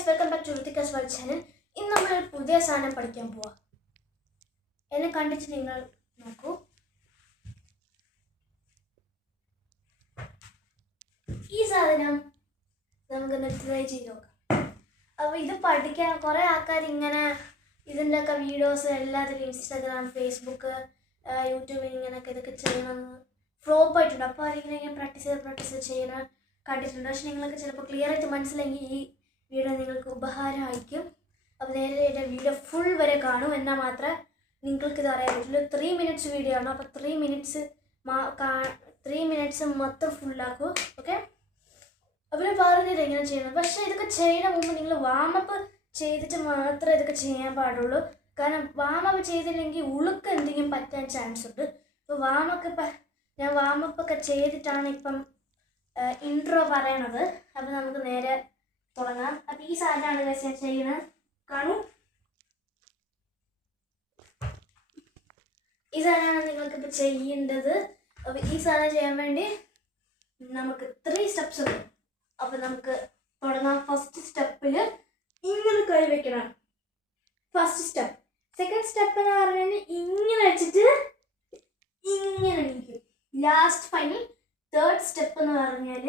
guys, welcome back to Ritika's World channel. ഇന്ന് നമ്മൾ ഒരു പുതിയ സാധനം പഠിക്കാൻ പോവാ. എന്നെ കണ്ടിട്ട് നിങ്ങൾ നോക്കൂ. ഈ സാധനം നമുക്ക് ട്രൈ ചെയ്ത് നോക്കാം. അപ്പോൾ ഇത് പഠിക്കാൻ കുറേ ആൾക്കാർ ഇങ്ങനെ ഇതിൻ്റെയൊക്കെ വീഡിയോസ് എല്ലാത്തിലും ഇൻസ്റ്റാഗ്രാം, ഫേസ്ബുക്ക്, യൂട്യൂബിൽ ഇങ്ങനെയൊക്കെ ഇതൊക്കെ ചെയ്യണമെന്ന് ഫ്ലോപ്പ് ആയിട്ടുണ്ട്. അപ്പോൾ അതിങ്ങനെ പ്രാക്ടീസ് ചെയ്യണം കണ്ടിട്ടുണ്ട്. പക്ഷെ നിങ്ങൾക്ക് ചിലപ്പോൾ ക്ലിയർ ആയിട്ട് മനസ്സിലെങ്കിൽ ഈ വീഡിയോ നിങ്ങൾക്ക് ഉപകാരമായിരിക്കും. അപ്പോൾ നേരെ എൻ്റെ വീഡിയോ ഫുൾ വരെ കാണും. എന്നാൽ മാത്രമേ നിങ്ങൾക്കിത് അറിയാൻ പറ്റുള്ളൂ. 3 minutes വീഡിയോ ആണ്. അപ്പോൾ 3 minutes മൊത്തം ഫുള്ളാക്കൂ. ഓക്കെ, അവർ പറഞ്ഞിട്ട് എങ്ങനെ ചെയ്യണം. പക്ഷേ ഇതൊക്കെ ചെയ്യുന്ന മുമ്പ് നിങ്ങൾ വാമപ്പ് ചെയ്തിട്ട് മാത്രമേ ഇതൊക്കെ ചെയ്യാൻ പാടുള്ളൂ. കാരണം വാമപ്പ് ചെയ്തില്ലെങ്കിൽ ഉളുക്ക് എന്തെങ്കിലും പറ്റാൻ ചാൻസ് ഉണ്ട്. അപ്പോൾ ഞാൻ വാമപ്പൊക്കെ ചെയ്തിട്ടാണ് ഇപ്പം ഇൻട്രോ പറയണത്. അപ്പോൾ നമുക്ക് നേരെ തുടങ്ങാം. അപ്പോൾ ഈ സാധനമാണ് ഞാൻ ചെയ്യുന്നത്. കാണൂ, ഈ സാധനമാണ് നിങ്ങൾക്കിപ്പോൾ ചെയ്യേണ്ടത്. അപ്പോൾ ഈ സാധനം ചെയ്യാൻ വേണ്ടി നമുക്ക് 3 steps ഉണ്ട്. അപ്പോൾ നമുക്ക് തുടങ്ങാം. ഫസ്റ്റ് സ്റ്റെപ്പിൽ ഇങ്ങനെ കൈ വെക്കണം. First step. സെക്കൻഡ് സ്റ്റെപ്പ് എന്ന് പറഞ്ഞാൽ ഇങ്ങനെ വെച്ചിട്ട് ഇങ്ങനെ എണീക്കും. ലാസ്റ്റ് ഫൈനൽ തേർഡ് സ്റ്റെപ്പ് എന്ന് പറഞ്ഞാൽ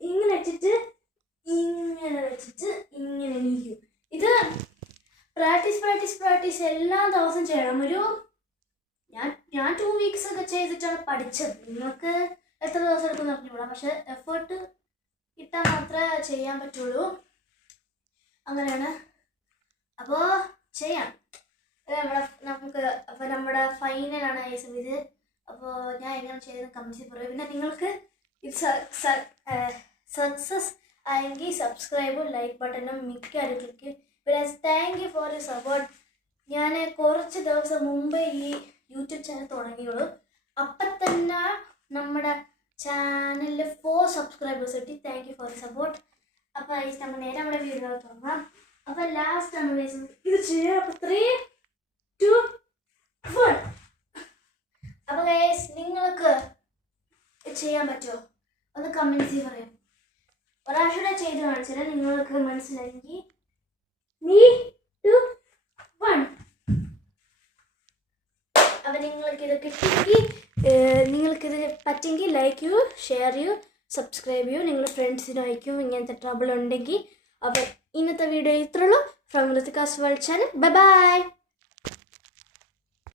ഇങ്ങനെ വെച്ചിട്ട് ഇങ്ങനെ എണീക്കും. ഇത് പ്രാക്ടീസ് എല്ലാ ദിവസവും ചെയ്യണം. ഞാൻ 2 weeks ഒക്കെ ചെയ്തിട്ടാണ് പഠിച്ചത്. നിങ്ങൾക്ക് എത്ര ദിവസം എടുക്കും പറഞ്ഞുകൂടാ. പക്ഷെ എഫേർട്ട് ഇട്ടാൽ മാത്രമേ ചെയ്യാൻ പറ്റുള്ളൂ. അങ്ങനെയാണ്. അപ്പോൾ ചെയ്യാം. നമ്മുടെ ഫൈനലാണ് ഇത്. അപ്പോൾ ഞാൻ എങ്ങനെ ചെയ്തെന്ന് കമൻസിൽ പറയും. പിന്നെ നിങ്ങൾക്ക് ഇത് സക്സസ് ആയെങ്കിൽ സബ്സ്ക്രൈബും ലൈക്ക് ബട്ടണും മിക്കാരും ക്ലിക്ക്. പിന്നെ thank you for you support. ഞാൻ കുറച്ച് ദിവസം മുമ്പ് ഈ യൂട്യൂബ് ചാനൽ തുടങ്ങിയുള്ളൂ. അപ്പം തന്നെ നമ്മുടെ ചാനലിൽ 4 subscribers കിട്ടി. Thank you for you support. അപ്പോൾ നമ്മൾ നേരെ നമ്മുടെ വീഡിയോ തുടങ്ങാം. അപ്പോൾ ലാസ്റ്റ് ആണ് ഇത് ചെയ്യാം. അപ്പോൾ 3, 2, 1. അപ്പോൾ ഗൈസ്, നിങ്ങൾക്ക് ചെയ്യാൻ പറ്റുമോ ഒന്ന് കമൻസിൽ പറയാം. ഒരാഴ്ചയുടെ ചെയ്ത് കാണിച്ചാൽ നിങ്ങൾക്ക് മനസ്സിലാക്കി. 3, 2, 1. അപ്പം നിങ്ങൾക്കിത് കിട്ടിയെങ്കിൽ നിങ്ങൾക്കിത് പറ്റുമെങ്കിൽ ലൈക്ക് ചെയ്യൂ, ഷെയർ ചെയ്യൂ, സബ്സ്ക്രൈബ് ചെയ്യൂ. നിങ്ങളുടെ ഫ്രണ്ട്സിനും അയക്കും ഇങ്ങനത്തെ ട്രബിൾ ഉണ്ടെങ്കിൽ. അപ്പോൾ ഇന്നത്തെ വീഡിയോ ഇത്രയുള്ളൂ. From Rithika's world channel. Bye by.